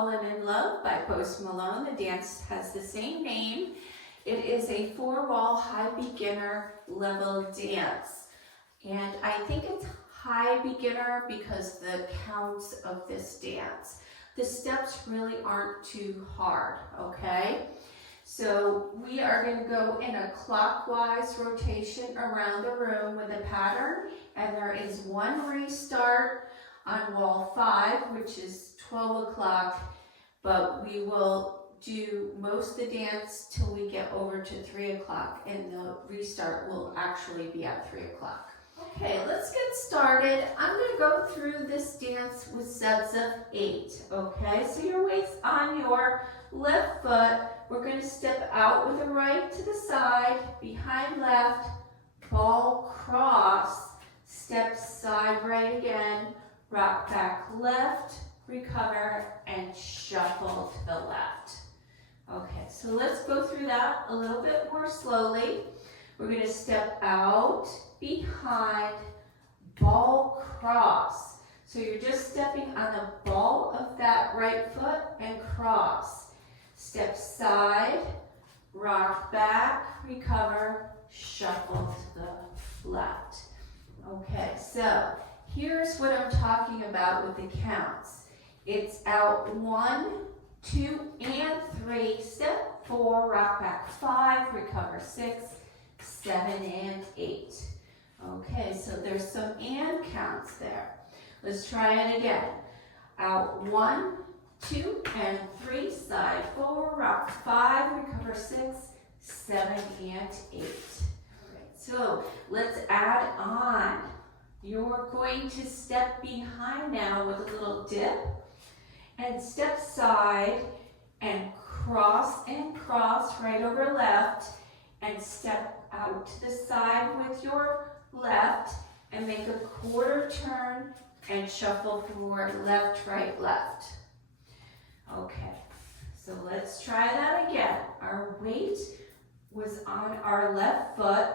Fallen in Love by Post Malone. The dance has the same name. It is a 4-wall high beginner level dance. And I think it's high beginner because the counts of this dance. The steps really aren't too hard, okay? So we are going to go in a clockwise rotation around the room with a pattern, and there is one restart on wall 5, which is 12 o'clock, but we will do most of the dance till we get over to 3 o'clock, and the restart will actually be at 3 o'clock. Okay, let's get started. I'm going to go through this dance with sets of 8, okay? So your weight's on your left foot. We're going to step out with the right to the side, behind left, ball cross, step side right again, rock back left, recover, and shuffle to the left. Okay, so let's go through that a little bit more slowly. We're going to step out, behind, ball cross. So you're just stepping on the ball of that right foot and cross. Step side, rock back, recover, shuffle to the left. Okay, so here's what I'm talking about with the counts. It's out 1, 2, and 3. Step 4, rock back 5, recover 6, 7, and 8. Okay, so there's some and counts there. Let's try it again. Out 1, 2, and 3, side 4, rock 5, recover 6, 7, and 8. So let's add on. You're going to step behind now with a little dip, and step side and cross right over left, and step out to the side with your left and make a quarter turn and shuffle forward, left, right, left. Okay, so let's try that again. Our weight was on our left foot.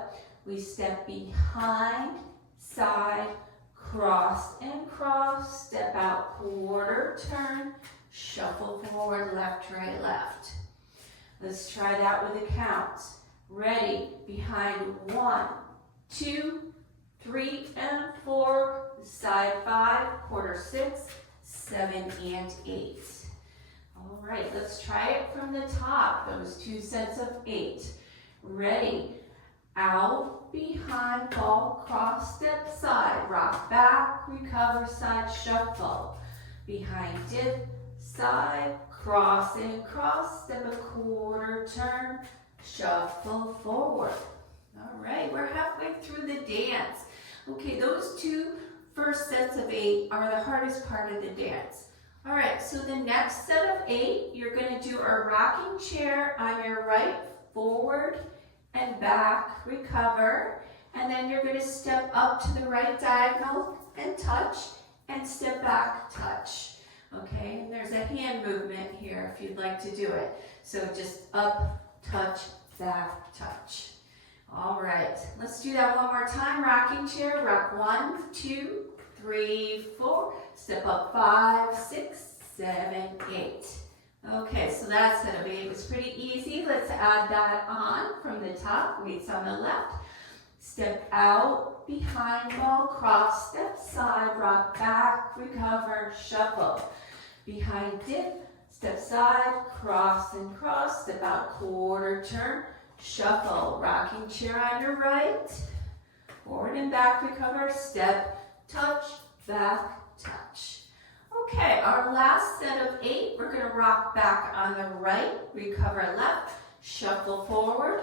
We step behind, side, cross and cross, step out, quarter turn, shuffle forward, left, right, left. Let's try that with the counts. Ready, behind 1, 2, 3, and 4, side 5, quarter 6, 7, and 8. All right, let's try it from the top, those 2 sets of 8. Ready, out, behind, ball, cross, step side, rock back, recover, side, shuffle. Behind, dip, side, cross and cross, step a quarter turn, shuffle forward. All right, we're halfway through the dance. Okay, those 2 first sets of 8 are the hardest part of the dance. All right, so the next set of 8, you're going to do a rocking chair on your right, forward and back, recover, and then you're going to step up to the right diagonal and touch, and step back, touch. Okay, and there's a hand movement here if you'd like to do it. So just up, touch, back, touch. All right, let's do that one more time. Rocking chair, rock 1, 2, 3, 4, step up 5, 6, 7, 8. Okay, so that set of 8 was pretty easy. Let's add that on from the top. Weights on the left. Step out, behind, ball, cross, step side, rock back, recover, shuffle. Behind, dip, step side, cross and cross, step out, quarter turn, shuffle. Rocking chair on your right, forward and back, recover, step, touch, back, touch. Okay, our last set of 8, we're going to rock back on the right, recover left, shuffle forward.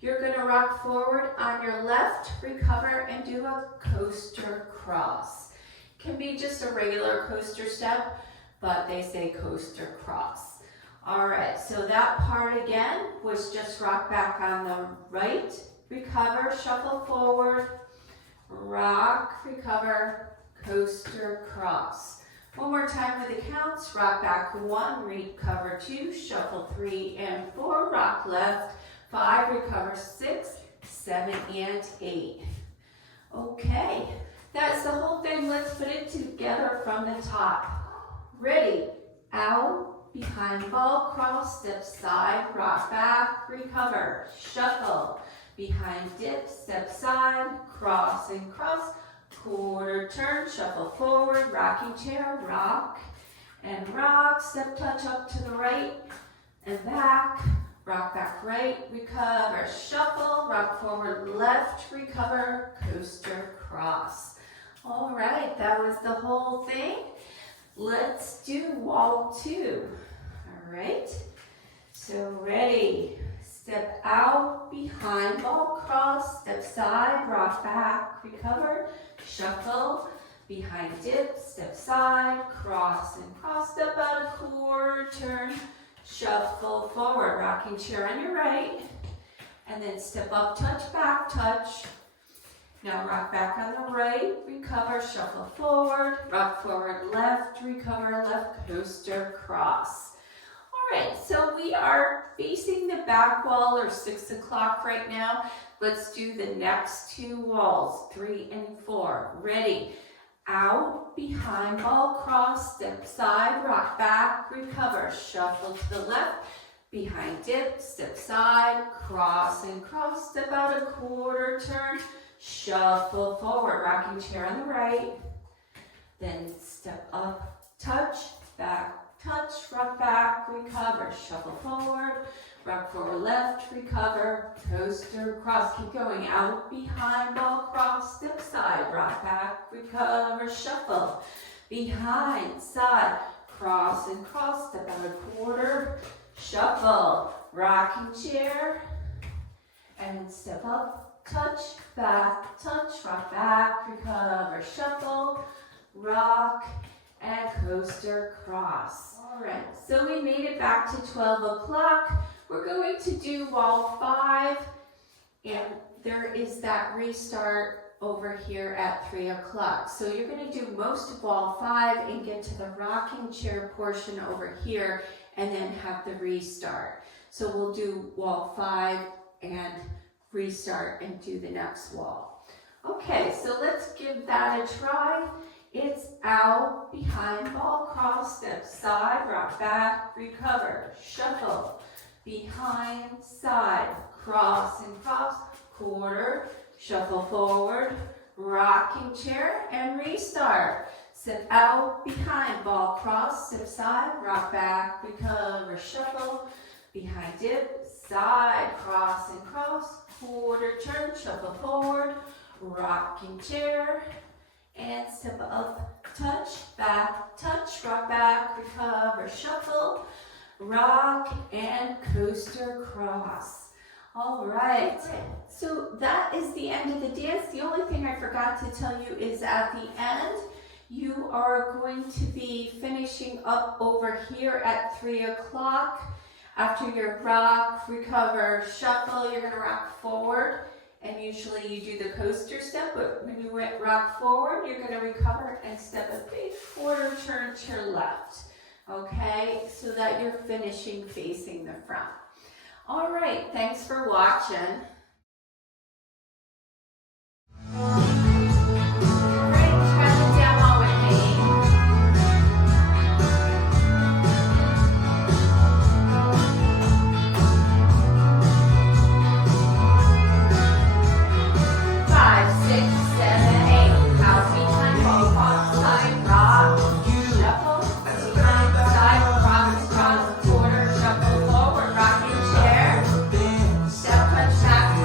You're going to rock forward on your left, recover, and do a coaster cross. Can be just a regular coaster step, but they say coaster cross. All right, so that part again was just rock back on the right, recover, shuffle forward, rock, recover, coaster cross. One more time with the counts. Rock back 1, recover 2, shuffle 3 and 4, rock left 5, recover 6, 7, and 8. Okay, that's the whole thing. Let's put it together from the top. Ready, out, behind ball, cross, step side, rock back, recover, shuffle, behind dip, step side, cross and cross, quarter turn, shuffle forward, rocking chair, rock and rock, step touch up to the right and back, rock back right, recover, shuffle, rock forward left, recover, coaster, cross. All right, that was the whole thing. Let's do wall 2. All right, so ready. Step out, behind ball, cross, step side, rock back, recover, shuffle, behind dip, step side, cross and cross, step out a quarter turn, shuffle forward, rocking chair on your right, and then step up, touch back, touch. Now rock back on the right, recover, shuffle forward, rock forward left, recover, left, coaster, cross. All right, so we are facing the back wall or 6 o'clock right now. Let's do the next 2 walls, 3 and 4. Ready? Out, behind ball, cross, step side, rock back, recover, shuffle to the left, behind dip, step side, cross and cross, step out a quarter turn, shuffle forward, rocking chair on the right, then step up, touch, back, touch, rock back, recover, shuffle forward, rock forward left, recover, coaster, cross, keep going, out, behind ball, cross, step side, rock back, recover, shuffle, behind, side, cross and cross, step out a quarter, shuffle, rocking chair, and step up, touch, back, rock back, recover, shuffle, rock, and coaster, cross. All right, so we made it back to 12 o'clock. We're going to do wall 5, and there is that restart over here at 3 o'clock. So you're going to do most of wall 5 and get to the rocking chair portion over here, and then have the restart. So we'll do wall 5 and restart and do the next wall. Okay, so let's give that a try. It's out, behind ball, cross, step side, rock back, recover, shuffle, behind, side, cross and cross, quarter, shuffle forward, rocking chair, and restart. Step out, behind ball, cross, step side, rock back, recover, shuffle, behind dip, side, cross and cross, quarter turn, shuffle forward, rocking chair, and step up, touch, rock back, recover, shuffle, rock, and coaster, cross. All right, so that is the end of the dance. The only thing I forgot to tell you is at the end, you are going to be finishing up over here at 3 o'clock. After your rock, recover, shuffle, you're going to rock forward. And usually you do the coaster step, but when you rock forward, you're going to recover and step a big quarter turn to your left. Okay, so that you're finishing facing the front. All right, thanks for watching. Back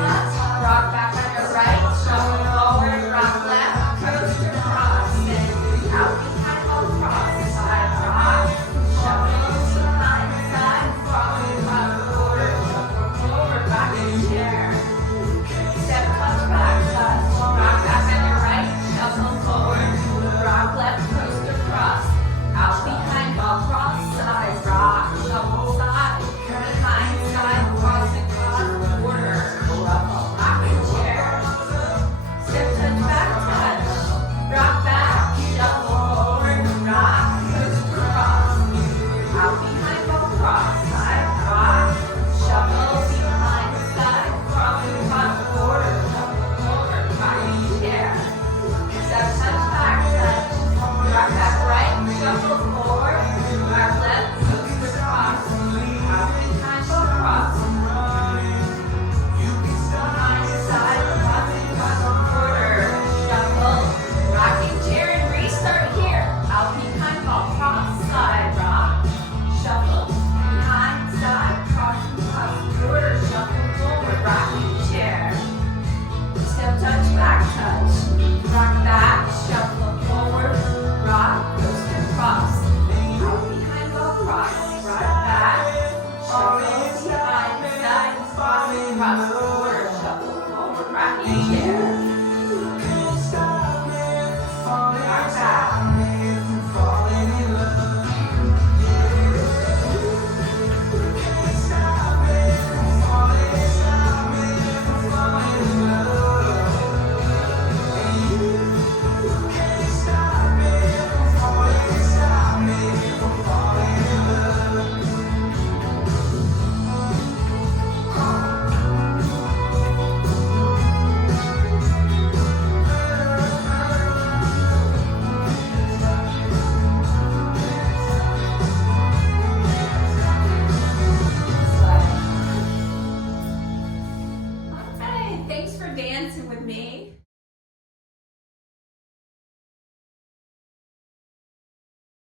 Thanks for dancing with me.